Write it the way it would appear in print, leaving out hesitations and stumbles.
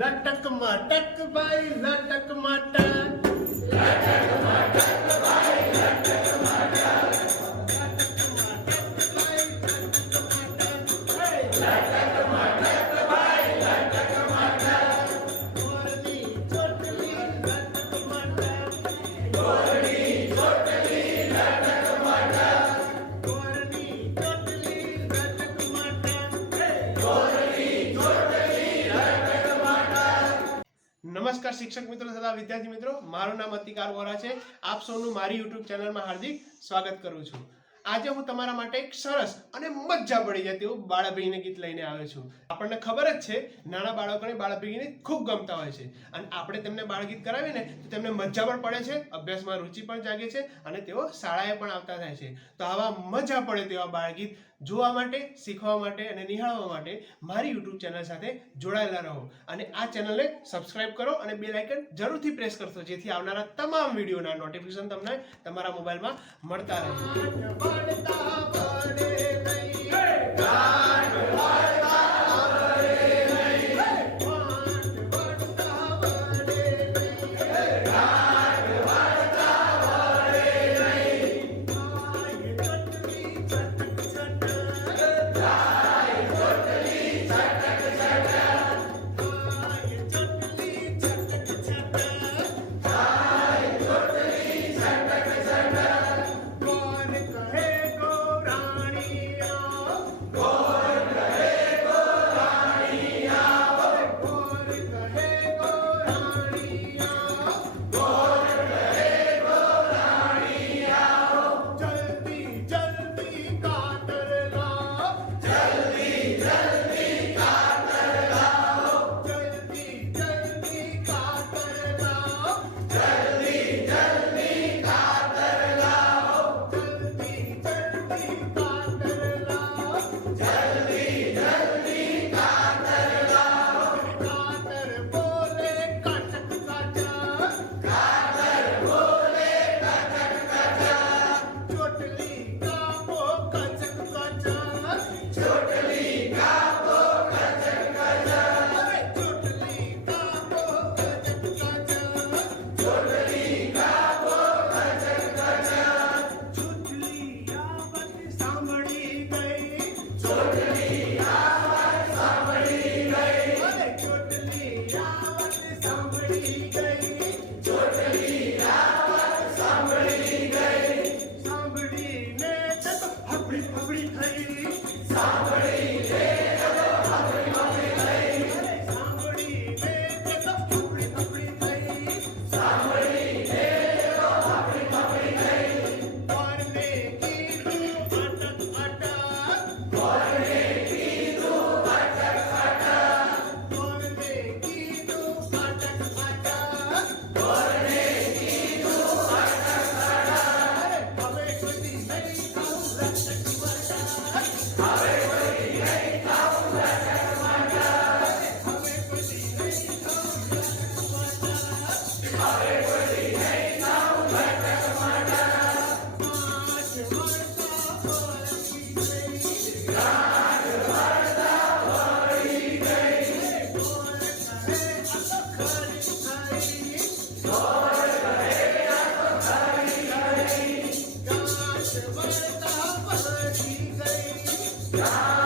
लटक मटक भाई लटक मटक, लटक मटक भाई लटक मटक, लटक मटक भाई लटक मटक, गोरनी चोटली लटक मटक, गोरनी चोटली लटक मटक, गोरनी चोटली लटक मटक, गोरनी चोटली लटक मटक। नमस्कार शिक्षक मित्रों तथा विद्यार्थी मित्रों, माરું નામ અતિકાર વોરા છે। આપ સૌનું મારી YouTube ચેનલમાં હાર્દિક સ્વાગત કરું છું। આજે હું તમારા માટે એક સરસ અને મજા પડી જાય તેવું બાળભીગીને ગીત લઈને આવ્યો છું। આપણને ખબર જ છે નાના બાળકોને બાળભીગીને ખૂબ ગમતા હોય છે અને આપણે તેમને બાળગીત કરાવીએ ને તો તેમને મજા પણ પડે છે, અભ્યાસમાં રુચિ પણ જાગે છે અને તેઓ શાળાએ પણ આવતા થાય છે। તો આવા મજા પડે તેવા બાળગીત જોવા માટે, શીખવા માટે અને નિહાળવા માટે મારી YouTube ચેનલ સાથે જોડાયેલા રહો અને આ ચેનલને સબસ્ક્રાઇબ કરો અને બેલ આઇકન જરૂરથી પ્રેસ કરશો, જેથી આવનારા તમામ વિડીયોના નોટિફિકેશન તમને તમારા મોબાઈલમાં મળતા રહે। Yeah.